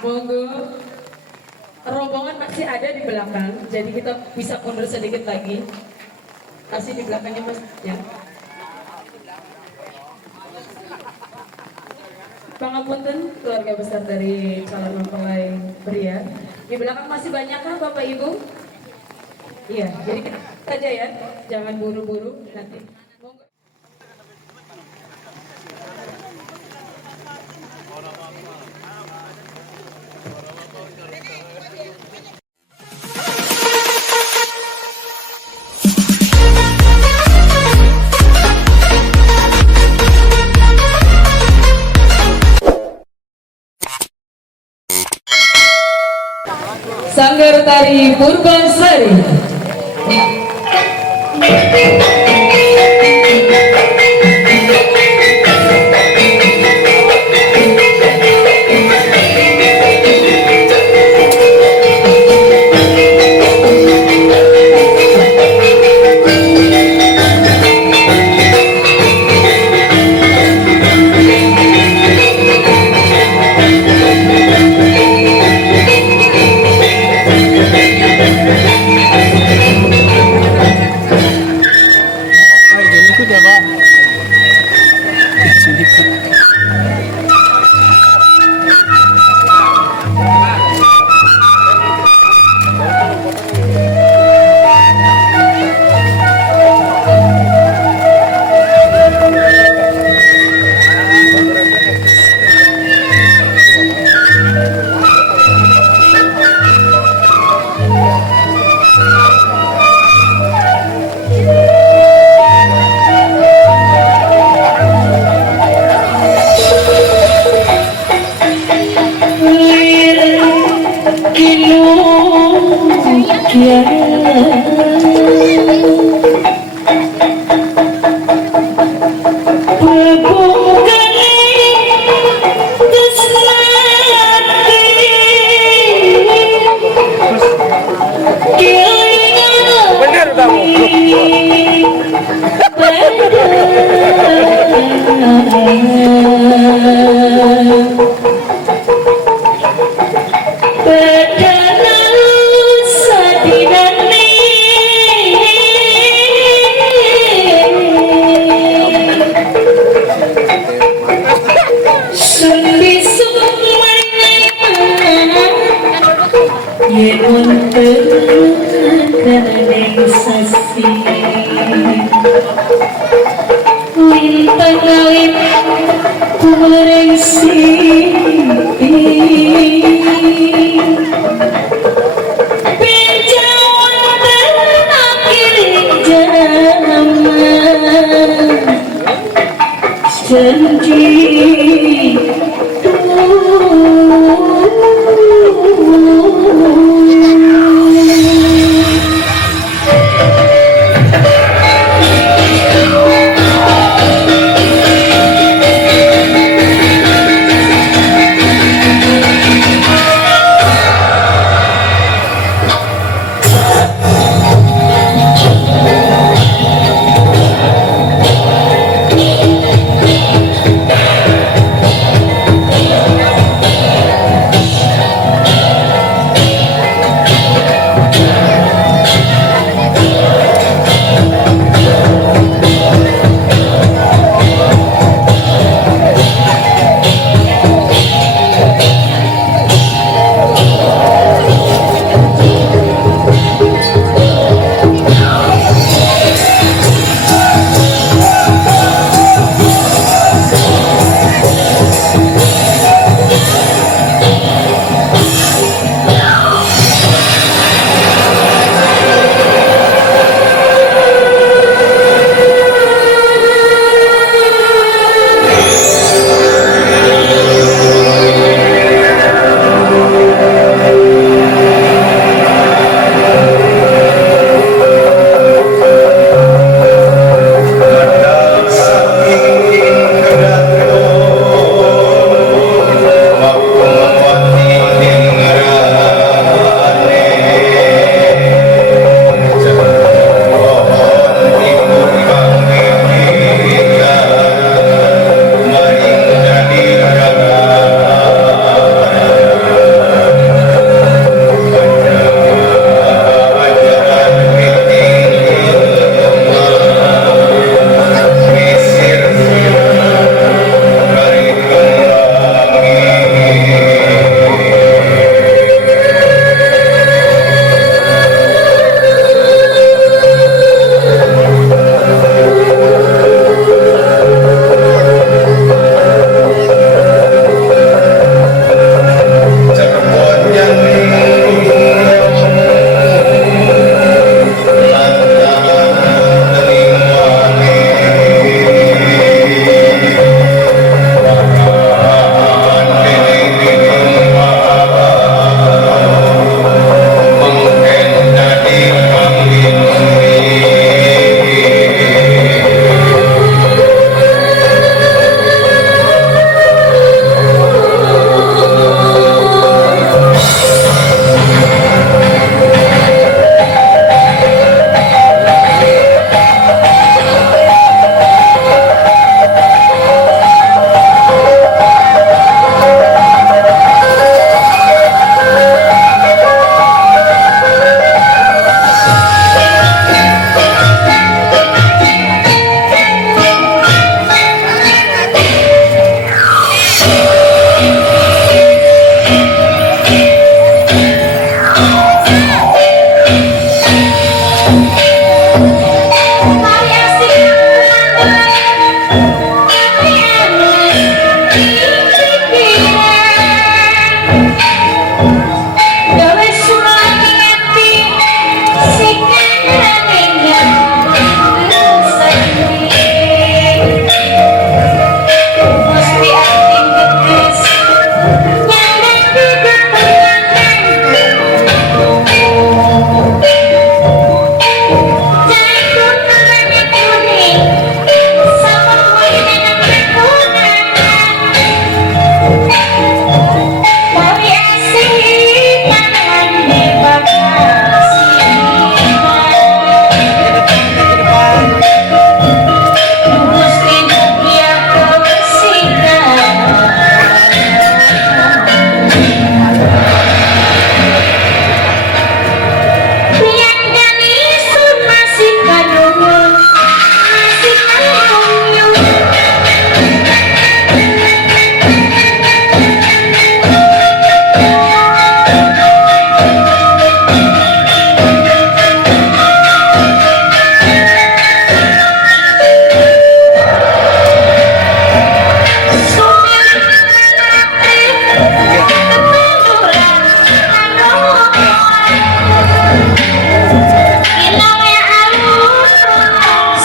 Monggo. Rombongan masih ada di belakang, jadi kita bisa mundur sedikit lagi. Kasih di belakangnya Mas. Ya. Pangapunten keluarga besar dari calon mempelai pria. Di belakang masih banyak kan Bapak Ibu? Iya, jadi kita saja ya, jangan buru-buru nanti. Monggo. Sanggar Tari Purbansari.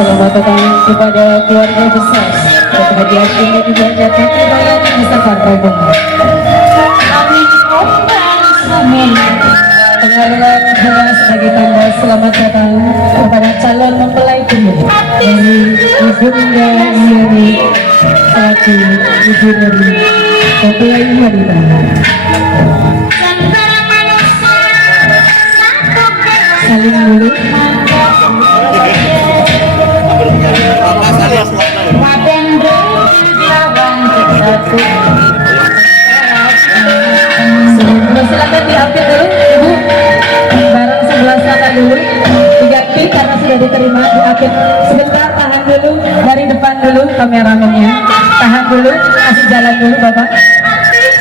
Selamat datang kepada keluarga besar berbahagia ini juga jatuh kembali di Jakarta Bogor. Pengaruhan juga sebagai tanda selamat datang kepada calon mempelai pria dari Ibunda Yuri selaku ibu dari mempelai wanita. Saling dulu. Silakan diambil dulu ibu, barang sebelah sana dulu diganti karena sudah diterima. Diambil sebentar, tahan dulu dari depan dulu kameramennya, tahan dulu, kasih jalan dulu bapak.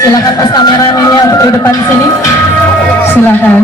Silakan pas kameramennya untuk di depan sini, silakan.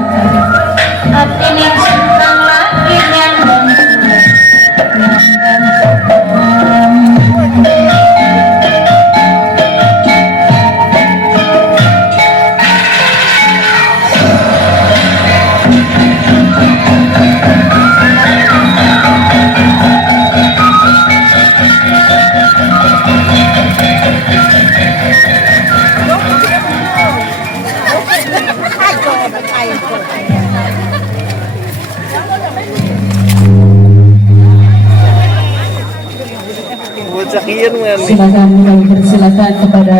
Silakan kami persilakan kepada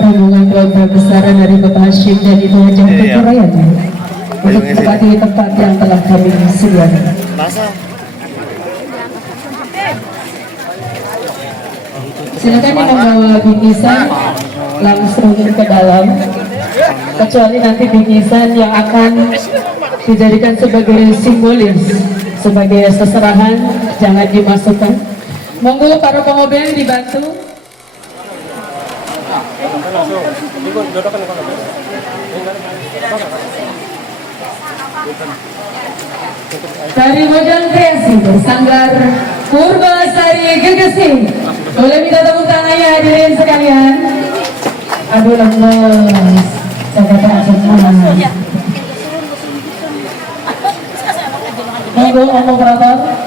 rombongan keluarga besar dari Bapak Hashim dan Ibu Hajah Kekurayan untuk tempati tempat yang telah kami sediakan. Silakan yang membawa bingkisan langsung ke dalam, kecuali nanti bingkisan yang akan dijadikan sebagai simbolis, sebagai seserahan, jangan dimasukkan. Monggo para pengobrol dibantu. Dari Bojong Kreasi Sanggar Purbasari Gegesing, boleh minta tepuk tangannya hadirin sekalian. Aduh lemes, saya monggo operator.